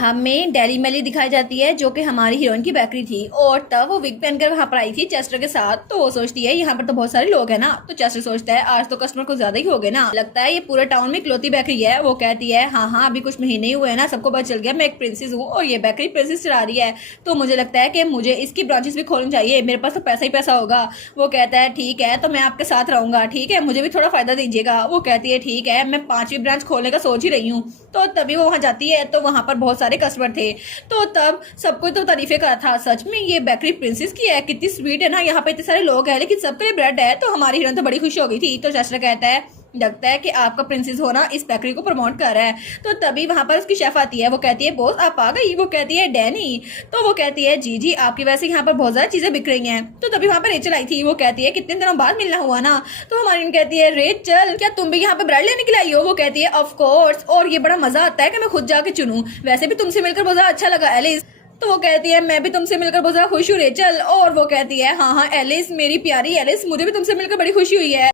हमें डेली मेली दिखाई जाती है जो कि हमारी हीरोइन की बेकरी थी और तब वो विग पहनकर वहां पर आई थी चेस्टर के साथ। तो वो सोचती है यहाँ पर तो बहुत सारे लोग हैं ना, तो चेस्टर सोचता है आज तो कस्टमर कुछ ज्यादा ही हो गए ना, लगता है ये पूरे टाउन में इकलौती बेकरी है। वो कहती है हाँ हाँ अभी कुछ महीने ही हुए हैं ना, सबको पता चल गया मैं एक प्रिंसेस हूँ और ये बेकरी प्रिंसेस चला रही है, तो मुझे लगता है कि मुझे इसकी ब्रांचेस भी खोलनी चाहिए, मेरे पास तो पैसा ही पैसा होगा। वो कहता है ठीक है तो मैं आपके साथ रहूंगा, ठीक है मुझे भी थोड़ा फायदा दीजिएगा। वो कहती है ठीक है मैं 5वीं ब्रांच खोलने का सोच ही रही हूँ। तो तभी वो वहां जाती है तो वहां पर बहुत सारे कस्टमर थे, तो तब सबको तो तारीफे करा था, सच में ये बेकरी प्रिंसेस की है, कितनी स्वीट है ना, यहाँ पे इतने सारे लोग हैं लेकिन सबके लिए ब्रेड है। तो हमारी हीरोइन तो बड़ी खुश हो गई थी। तो चेस्टर कहता है लगता है कि आपका प्रिंसेस होना इस बेकरी को प्रमोट कर रहा है। तो तभी वहां पर उसकी शेफ आती है, वो कहती है बॉस आप आ गई। वो कहती है डैनी। तो वो कहती है जी जी आपकी वजह से यहाँ पर बहुत ज्यादा चीजें बिक रही हैं। तो तभी वहां पर रेचल आई थी, वो कहती है कितने दिनों बाद मिलना हुआ ना। तो हमारी कहती है रेचल क्या तुम भी यहाँ पे ब्रेड लेने के लिए आई हो। वो कहती है ऑफ कोर्स, और ये बड़ा मजा आता है कि मैं खुद जाके चुनूं, वैसे भी तुमसे मिलकर बहुत ज्यादा अच्छा लगा एलिस। तो वो कहती है मैं भी तुमसे मिलकर बहुत ज्यादा खुश हूँ रेचल। और वो कहती है हाँ हाँ एलिस मेरी प्यारी एलिस, मुझे भी तुमसे मिलकर बड़ी खुशी हुई है।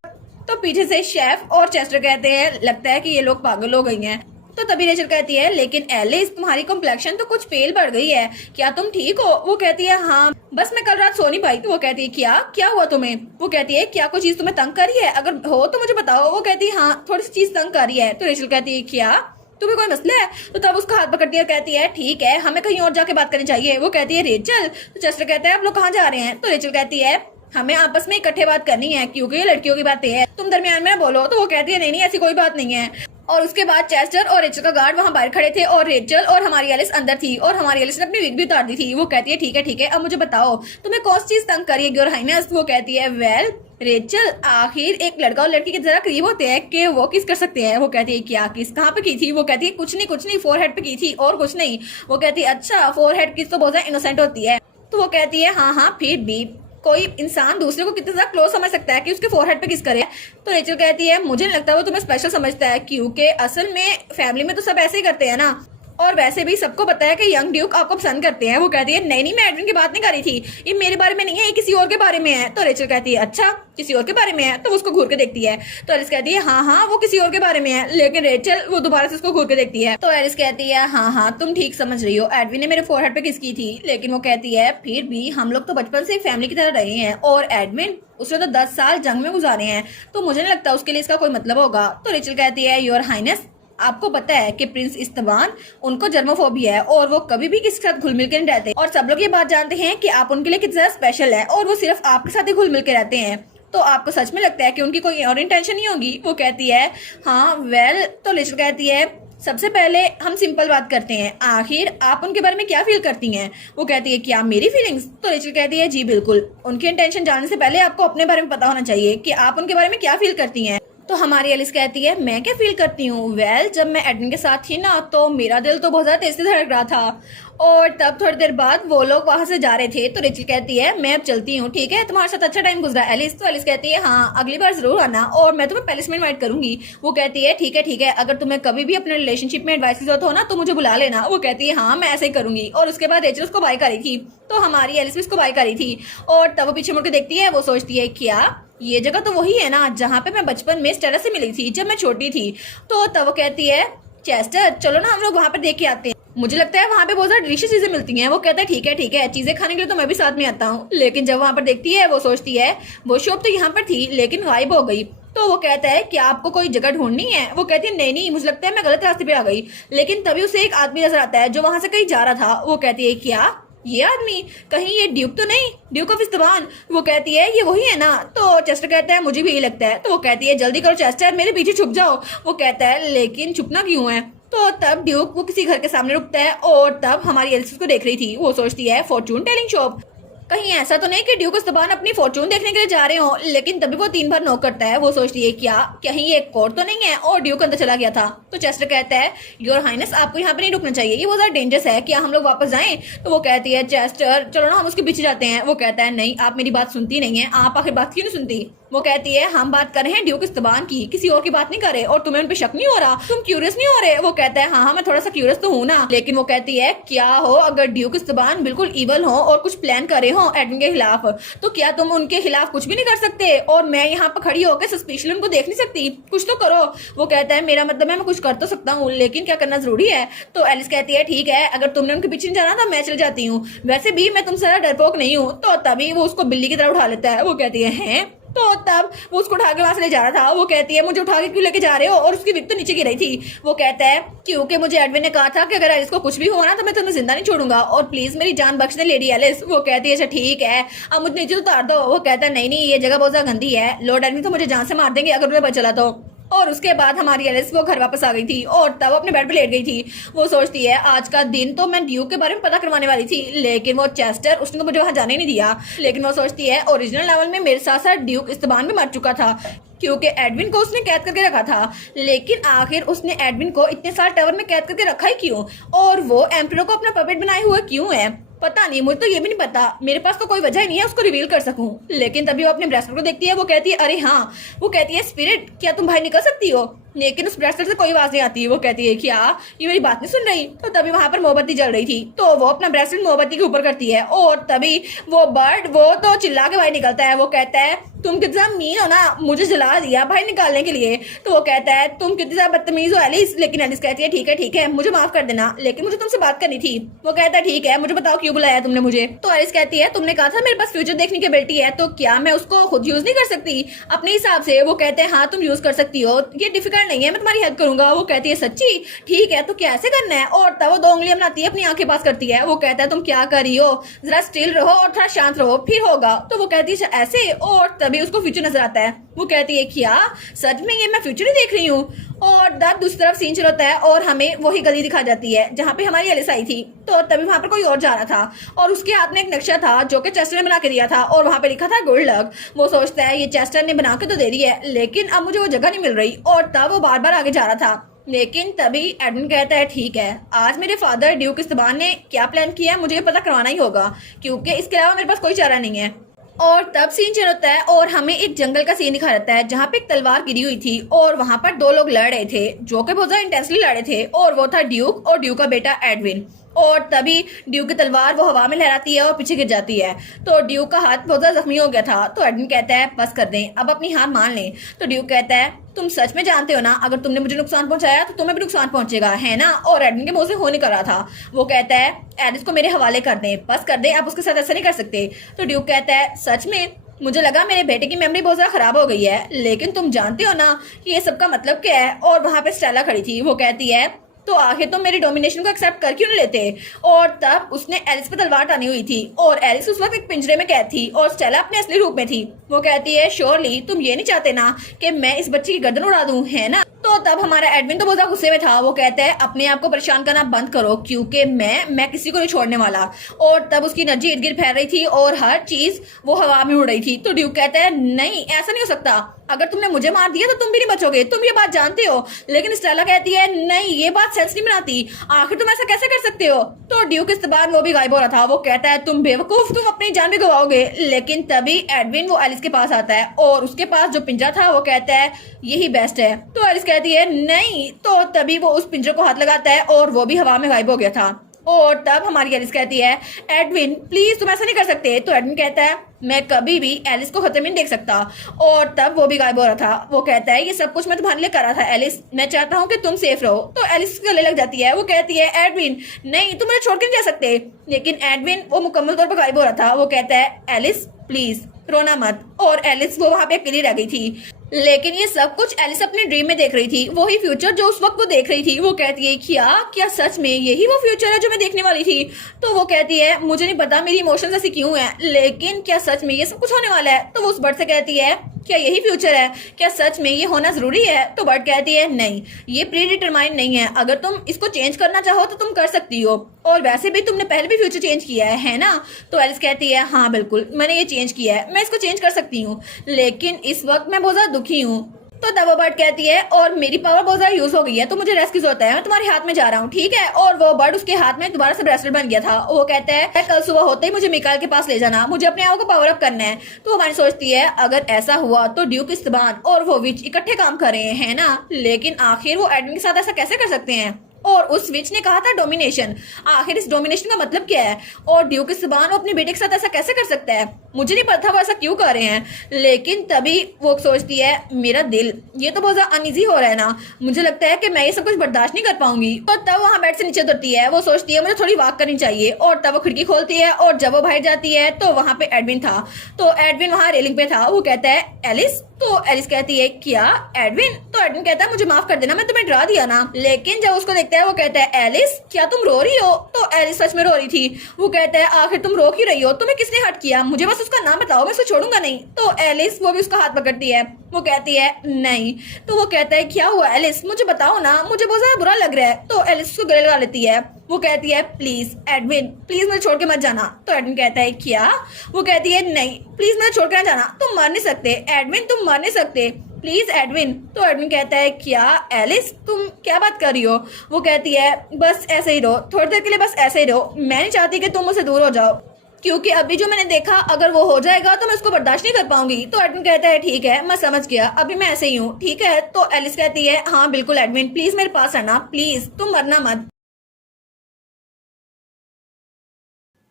तो पीछे से शेफ और चेस्टर कहते हैं लगता है कि ये लोग पागल हो गई हैं। तो तभी रेचल कहती है लेकिन एलिस तुम्हारी कॉम्प्लेक्शन तो कुछ पेल बढ़ गई है, क्या तुम ठीक हो। वो कहती है हाँ बस मैं कल रात सो नहीं पाई। तो वो कहती है क्या क्या हुआ तुम्हें। वो कहती है क्या कोई चीज तुम्हें तंग कर रही है, अगर हो तो मुझे बताओ। वो कहती है हाँ थोड़ी सी चीज तंग कर रही है। तो रेचल कहती है क्या तुम्हें कोई मसला है। तो तब उसका हाथ पकड़ती है कहती है ठीक है हमें कहीं और जाके बात करनी चाहिए। वो कहती है रेचल। तो चेस्टर कहता है आप लोग कहाँ जा रहे हैं। तो रेचल कहती है हमें आपस में इकट्ठे बात करनी है क्योंकि ये लड़कियों की बातें हैं, तुम दरमियान में बोलो। तो वो कहती है नहीं नहीं ऐसी कोई बात नहीं है। और उसके बाद चेस्टर और रेचल का गार्ड वहां बाहर खड़े थे और रेचल और हमारी एलिस अंदर थी और हमारी एलिस ने अपनी विग भी उतार दी थी। वो कहती है ठीक है अब मुझे बताओ तुम्हें कौन सी चीज तंग करिएगी और हाइनेस। वो कहती है वेल रेचल आखिर एक लड़का और लड़की के जरा करीब होते हैं कि वो किस कर सकते हैं। वो कहती है क्या किस कहाँ पे की थी। वो कहती है कुछ नहीं फोरहेड पे की थी और कुछ नहीं। वो कहती है अच्छा फोरहेड किस तो बहुत ज्यादा इनोसेंट होती है। तो वो कहती है हाँ फिर भी कोई इंसान दूसरे को कितना ज्यादा क्लोज समझ सकता है कि उसके फोरहेड पे किस करे। तो रेचल कहती है मुझे नहीं लगता वो तुम्हें स्पेशल समझता है क्योंकि असल में फैमिली में तो सब ऐसे ही करते हैं ना, और वैसे भी सबको पता है कि यंग ड्यूक आपको पसंद करते हैं। वो कहती है नहीं मैं एडविन की बात नहीं कर रही थी, ये मेरे बारे में नहीं है, ये किसी और के बारे में है। तो रेचल कहती है अच्छा किसी और के बारे में है। तो उसको घूर के देखती है। तो एलिस कहती है हाँ वो किसी और के बारे में है, लेकिन रेचल वो दोबारा से उसको घूर के देखती है। तो एलिस कहती है हाँ तुम ठीक समझ रही हो, एडविन ने मेरे फोरहेड पे किस की थी। लेकिन वो कहती है फिर भी हम लोग तो बचपन से एक फैमिली की तरह रहे हैं और एडविन उसने तो 10 साल जंग में गुजारे हैं, तो मुझे नहीं लगता उसके लिए इसका कोई मतलब होगा। तो रेचल कहती है योर हाइनेस आपको पता है कि प्रिंस इस्तबान उनको जर्मोफोबिया है और वो कभी भी किसी के साथ घुल मिल के नहीं रहते, और सब लोग ये बात जानते हैं कि आप उनके लिए कितना ज्यादा स्पेशल है और वो सिर्फ आपके साथ ही घुल मिल के रहते हैं। तो आपको सच में लगता है कि उनकी कोई और इंटेंशन नहीं होगी। वो कहती है हाँ वेल। तो रेचल कहती है सबसे पहले हम सिंपल बात करते हैं, आखिर आप उनके बारे में क्या फील करती हैं। वो कहती है क्या मेरी फीलिंग्स। तो रेचल कहती है जी बिल्कुल, उनकी इंटेंशन जानने से पहले आपको अपने बारे में पता होना चाहिए कि आप उनके बारे में क्या फील करती हैं। तो हमारी एलिस कहती है मैं क्या फील करती हूँ। वेल जब मैं एडविन के साथ थी ना तो मेरा दिल तो बहुत ज्यादा तेज से धड़क रहा था, और तब थोड़ी देर बाद वो लोग वहां से जा रहे थे। तो रेचल कहती है मैं अब चलती हूँ, ठीक है तुम्हारे साथ अच्छा टाइम गुजरा एलिस। तो एलिस कहती है हाँ अगली बार जरूर आना और मैं तुम्हें पैलेस में इनवाइट करूंगी। वो कहती है ठीक है अगर तुम्हें कभी भी अपने रिलेशनशिप में एडवाइस की जरूरत हो ना तो मुझे बुला लेना। वो कहती है हाँ मैं ऐसे ही करूंगी। और उसके बाद रेचल उसको बाय करी थी, तो हमारी एलिस भी उसको बाय करी थी, और तब वो पीछे मुड़ के देखती है। वो सोचती है क्या ये जगह तो वही है ना जहाँ पे मैं बचपन में स्टेरा से मिली थी जब मैं छोटी थी। तो तब वो कहती है चेस्टर चलो ना हम लोग वहां पर देख के आते हैं, मुझे लगता है वहां पे बहुत सारी डिलीशियस चीजें मिलती हैं। वो कहता है ठीक है चीजें खाने के लिए तो मैं भी साथ में आता हूँ। लेकिन जब वहां पर देखती है वो सोचती है वो शॉप तो यहाँ पर थी लेकिन गायब हो गई। तो वो कहता है क्या आपको कोई जगह ढूंढनी है। वो कहती है नहीं मुझे लगता है मैं गलत रास्ते पे आ गई। लेकिन तभी उसे एक आदमी नजर आता है जो वहां से कहीं जा रहा था। वो कहती है क्या ये आदमी कहीं ये ड्यूक तो नहीं, ड्यूक ऑफ इस्तबान। वो कहती है ये वही है ना। तो चेस्टर कहता है मुझे भी यही लगता है। तो वो कहती है जल्दी करो चेस्टर मेरे पीछे छुप जाओ। वो कहता है लेकिन छुपना क्यों है। तो तब ड्यूक वो किसी घर के सामने रुकता है और तब हमारी एलिस को देख रही थी। वो सोचती है फॉर्चून टेलिंग शॉप, कहीं ऐसा तो नहीं कि ड्यूक इस्तबान अपनी फॉर्चून देखने के लिए जा रहे हो। लेकिन तभी वो 3 बार नॉक करता है। वो सोचती है क्या कहीं ये कोर्ट तो नहीं है, और ड्यूक अंदर चला गया था। तो चेस्टर कहता है योर हाइनेस आपको यहाँ पे नहीं रुकना चाहिए, ये बहुत ज्यादा डेंजरस है, क्या हम लोग वापस जाएं। तो वो कहती है चेस्टर चलो ना हम उसके पीछे जाते हैं। वो कहता है नहीं आप मेरी बात सुनती नहीं है, आप आखिर बात क्यों नहीं सुनती। वो कहती है हम बात कर रहे हैं ड्यूक इस्तबान की, किसी और की बात नहीं कर रहे। और तुम्हें उन पे शक नहीं हो रहा, तुम क्यूरियस नहीं हो रहे? वो कहता है हाँ मैं थोड़ा सा क्यूरियस तो हूँ ना। लेकिन वो कहती है क्या हो अगर ड्यूक इस्तबान बिल्कुल इवल हो और कुछ प्लान करे हो एडविन के खिलाफ, तो क्या तुम उनके खिलाफ कुछ भी नहीं कर सकते? और मैं यहाँ पर खड़ी होकर सस्पिशली उनको देख नहीं सकती? कुछ तो करो। वो कहता है मेरा मतलब है मैं कुछ कर तो सकता हूँ, लेकिन क्या करना जरूरी है? तो एलिस कहती है ठीक है, अगर तुमने उनके पीछे नहीं जाना तो मैं चल जाती हूँ, वैसे भी मैं तुमसे ज्यादा डरपोक नहीं हूँ। तो तभी वो उसको बिल्ली की तरह उठा लेता है। वो कहती है हैं? तो तब वो उसको उठा के वहां से ले जा रहा था। वो कहती है मुझे उठा के क्यों लेके जा रहे हो? और उसकी विक तो नीचे गिर रही थी। वो कहता है क्योंकि मुझे एडविन ने कहा था कि अगर एलिस को कुछ भी हो ना तो मैं तुम्हें जिंदा नहीं छोड़ूंगा, और प्लीज मेरी जान बख्श दे लेडी एलिस। वो कहती है अच्छा ठीक है, अब मुझे नीचे उतार दो। वो कहता है नहीं नहीं ये जगह बहुत ज्यादा गंदी है, लॉर्ड एडविन तो मुझे जान से मार देंगे अगर मुझे पता चला तो। और उसके बाद हमारी एलिस वो घर वापस आ गई थी और तब अपने बेड पे लेट गई थी। वो सोचती है आज का दिन तो मैं ड्यूक के बारे में पता करवाने वाली थी, लेकिन वो चेस्टर उसने तो मुझे वहां जाने नहीं दिया। लेकिन वो सोचती है ओरिजिनल लेवल में मेरे साथ साथ ड्यूक इस्तबान भी मर चुका था, क्योंकि एडविन को उसने कैद करके रखा था। लेकिन आखिर उसने एडविन को इतने साल टावर में कैद करके रखा ही क्यों? और वो एम्परर को अपना पपेट बनाए हुए क्यों है? पता नहीं, मुझे तो ये भी नहीं पता, मेरे पास तो कोई वजह ही नहीं है उसको रिवील कर सकूं। लेकिन तभी वो अपने ब्रेसलेट को देखती है। वो कहती है अरे हाँ, वो कहती है स्पिरिट क्या तुम बाहर निकल सकती हो? लेकिन उस ब्रेसलेट से कोई आवाज नहीं आती। वो कहती है क्या ये मेरी बात नहीं सुन रही? तो तभी वहां पर मोमबत्ती जल रही थी, तो वो अपना ब्रेसलेट मोमबत्ती के ऊपर करती है और तभी वो बर्ड वो तो चिल्ला के बाहर निकलता है। वो कहता है तुम कितना मीन हो ना, मुझे जला दिया बाहर निकालने के लिए। तो वो कहता है तुम कितनी ज्यादा बदतमीज हो एलिस। लेकिन एलिस कहती है ठीक है मुझे माफ कर देना, लेकिन मुझे तुमसे बात करनी थी। वो कहता है ठीक है मुझे बताओ क्यों बुलाया तुमने मुझे? तो एलिस कहती है तुमने कहा था मेरे पास फ्यूचर देखने की एबिलिटी है, तो क्या मैं उसको खुद यूज नहीं कर सकती अपने हिसाब से? वो कहते हैं हाँ तुम यूज कर सकती हो, ये डिफिकल्ट नहीं है, मैं तुम्हारी हेल्प करूंगा। वो कहती है सच्ची? ठीक है तो क्या ऐसे करना है? और तब वो 2 उंगलियां बनाती है, अपनी आंखें पास करती है। वो कहता है तुम क्या कर रही हो, जरा स्टिल रहो और थोड़ा शांत रहो फिर होगा। तो वो कहती है ऐसे, और तभी उसको फ्यूचर नजर आता है। वो कहती है क्या सच में ये मैं फ्यूचर ही देख रही हूँ? और दूसरी तरफ सीन चलता है और हमें वही गली दिखा जाती है जहाँ पे हमारी एलिस आई थी। तो तभी वहां पर कोई और जा रहा था और उसके हाथ में एक नक्शा था जो कि चेस्टर ने बना के दिया था और वहां पे लिखा था गुड लक। वो सोचता है ये चेस्टर ने बना के तो दे दी है, लेकिन अब मुझे वो जगह नहीं मिल रही। और तब वो बार बार आगे जा रहा था। लेकिन तभी एडविन कहता है ठीक है, आज मेरे फादर ड्यूक इस्तबान ने क्या प्लान किया है मुझे ये पता करवाना ही होगा, क्योंकि इसके अलावा मेरे पास कोई चारा नहीं है। और तब सीन चल होता है और हमें एक जंगल का सीन दिखा जाता है जहाँ पे एक तलवार गिरी हुई थी और वहां पर 2 लोग लड़ रहे थे जो कि बहुत ज्यादा इंटेंसली लड़ रहे थे, और वो था ड्यूक और ड्यूक का बेटा एडविन। और तभी ड्यूक की तलवार वो हवा में लहराती है और पीछे गिर जाती है। तो ड्यूक का हाथ बहुत ज्यादा जख्मी हो गया था। तो एडविन कहता है बस कर दें, अब अपनी हार मान लें। तो ड्यूक कहता है तुम सच में जानते हो ना अगर तुमने मुझे नुकसान पहुंचाया तो तुम्हें भी नुकसान पहुंचेगा, है ना? और एडविन के मुंह से हो नहीं कर रहा था। वो कहता है एलिस को मेरे हवाले कर दें, बस कर दें, आप उसके साथ ऐसा नहीं कर सकते। तो ड्यूक कहता है सच में मुझे लगा मेरे बेटे की मेमोरी बहुत ज्यादा खराब हो गई है, लेकिन तुम जानते हो ना कि ये सबका मतलब क्या है? और वहां पे स्टेला खड़ी थी। वो कहती है तो आखिर तुम मेरी डोमिनेशन को एक्सेप्ट कर क्यों नहीं लेते? और तब उसने एलिस पे तलवार टानी हुई थी और एलिस उस वक्त एक पिंजरे में कैद थी और स्टेला अपने असली रूप में थी। वो कहती है श्योरली तुम ये नहीं चाहते ना कि मैं इस बच्चे की गर्दन उड़ा दूं, है ना? तो तब हमारा एडविन तो बहुत ज्यादा गुस्से में था। वो कहता है अपने आप को परेशान करना बंद करो, क्योंकि मैं किसी को नहीं छोड़ने वाला। और तब उसकी एनर्जी इर्द गिर्द फैल रही थी और हर चीज वो हवा में उड़ रही थी। तो ड्यूक कहता है नहीं ऐसा नहीं हो सकता, अगर तुमने मुझे मार दिया तो तुम भी नहीं बचोगे, तुम ये बात जानते हो। लेकिन स्टेला कहती है नहीं ये बात सेंस नहीं बनाती, आखिर तुम ऐसा कैसे कर सकते हो? तो ड्यूक इस बाद वो भी गायब हो रहा था। वो कहता है तुम बेवकूफ, तुम अपनी जान भी गवाओगे। लेकिन तभी एडविन वो एलिस के पास आता है और उसके पास जो पिंजरा था वो कहता है यही बेस्ट है। तो एलिस कहती है नहीं। तो तभी वो उस पिंजरे को हाथ लगाता है और वो भी हवा में गायब हो गया था। और तब हमारी एलिस कहती है एडविन प्लीज तुम ऐसा नहीं कर सकते। तो एडविन कहता है मैं कभी भी एलिस को खतरे में नहीं देख सकता। और तब वो भी गायब हो रहा था। वो कहता है ये सब कुछ मैं तुम्हारे लिए कर रहा था एलिस, मैं चाहता हूँ कि तुम सेफ रहो। तो एलिस गले लग जाती है। वो कहती है एडविन नहीं तुम मुझे छोड़ के नहीं जा सकते। लेकिन एडविन वो मुकम्मल तौर पर गायब हो रहा था। वो कहता है एलिस प्लीज रोना मत। और एलिस वो वहां पे अकेली रह गई थी। लेकिन ये सब कुछ एलिस अपने ड्रीम में देख रही थी, वही फ्यूचर जो उस वक्त वो देख रही थी। वो कहती है क्या सच में यही वो फ्यूचर है जो मैं देखने वाली थी? तो वो कहती है मुझे नहीं पता मेरी इमोशंस ऐसी क्यों हैं, लेकिन क्या सच में ये सब कुछ होने वाला है? तो वो उस बर्ड से कहती है क्या यही फ्यूचर है, क्या सच में ये होना जरूरी है? तो बर्ड कहती है नहीं ये प्री डिटरमाइंड नहीं है, अगर तुम इसको चेंज करना चाहो तो तुम कर सकती हो, और वैसे भी तुमने पहले भी फ्यूचर चेंज किया है ना? तो एलिस कहती है हाँ बिल्कुल मैंने ये चेंज किया है, मैं इसको चेंज कर सकती हूँ, लेकिन इस वक्त मैं बहुत ज्यादा दुखी हूँ। तो तब वो बर्ड कहती है और मेरी पावर बहुत ज्यादा यूज हो गई है तो मुझे रेस्ट की जरूरत है, मैं तुम्हारे हाथ में जा रहा हूँ, ठीक है। और वो बर्ड उसके हाथ में दोबारा से ब्रेसलेट बन गया था। वो कहता है कल सुबह होते ही मुझे मिकाएल के पास ले जाना, मुझे अपने आप को पावर अप करना है। तो हमारी सोचती है अगर ऐसा हुआ तो ड्यूक इस्तेबान और वो विच इकट्ठे काम कर रहे हैं ना, लेकिन आखिर वो एडमिन के साथ ऐसा कैसे कर सकते हैं। और उस विच ने कहा था डोमिनेशन, आखिर इस डोमिनेशन का मतलब क्या है। और ड्यूक इस्तेबान अपने बेटे के साथ ऐसा कैसे कर सकता है, मुझे नहीं पता वो ऐसा क्यों कर रहे हैं। लेकिन तभी वो सोचती है मेरा दिल ये तो बहुत ज्यादा अनईजी हो रहा है ना, मुझे लगता है कि मैं ये सब कुछ बर्दाश्त नहीं कर पाऊंगी। तो तब वहां बेड से नीचे उतरती है, वो सोचती है मुझे थोड़ी वॉक करनी चाहिए। और तब वो खिड़की खोलती है और जब वो बाहर जाती है तो वहां पे एडविन था। तो एडविन वहां रेलिंग पे था। वो कहता है एलिस। तो एलिस कहती है क्या एडविन। तो एडविन कहता है मुझे माफ कर देना, मैं तुम्हें डरा दिया ना। लेकिन जब उसको देखता है वो कहता है एलिस क्या तुम रो रही हो। तो एलिस सच में रो रही थी। वो कहता है आखिर तुम रो क्यों रही हो, तुम्हें किसने हर्ट किया, मुझे बस उसका नाम बताओ, मैं उसे छोड़ूंगा नहीं। तो एलिस वो भी उसका हाथ पकड़ती है। वो कहती है नहीं। तो वो कहता है क्या हुआ एलिस, मुझे बताओ ना, मुझे बहुत ज्यादा बुरा लग रहा है। तो एलिस उसको गले लगा लेती है। वो कहती है प्लीज एडविन, प्लीज मुझे छोड़ के मत जाना। तो एडविन कहता है क्या। वो कहती है नहीं प्लीज मुझे छोड़ के मत जाना, तुम मर नहीं सकते एडविन, तुम मर नहीं सकते प्लीज एडविन। तो एडविन कहता है क्या एलिस तुम क्या बात कर रही हो। वो कहती है बस ऐसे ही रहो, थोड़ी देर के लिए बस ऐसे ही रहो, मैं नहीं चाहती कि तुम मुझसे दूर हो जाओ, क्योंकि अभी जो मैंने देखा अगर वो हो जाएगा तो मैं उसको बर्दाश्त नहीं कर पाऊंगी। तो एडविन कहता है ठीक है मैं समझ गया, अभी मैं ऐसे ही हूँ, ठीक है। तो एलिस कहती है हाँ बिल्कुल एडविन, प्लीज मेरे पास आना, प्लीज तुम मरना मत।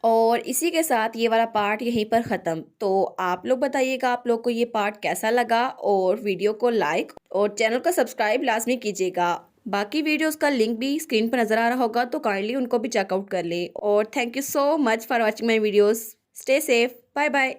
और इसी के साथ ये वाला पार्ट यहीं पर ख़त्म। तो आप लोग बताइएगा आप लोग को ये पार्ट कैसा लगा, और वीडियो को लाइक और चैनल को सब्सक्राइब लाजमी कीजिएगा। बाकी वीडियोस का लिंक भी स्क्रीन पर नज़र आ रहा होगा, तो काइंडली उनको भी चेकआउट कर ले। और thank you so much for watching my videos. Stay safe, bye bye.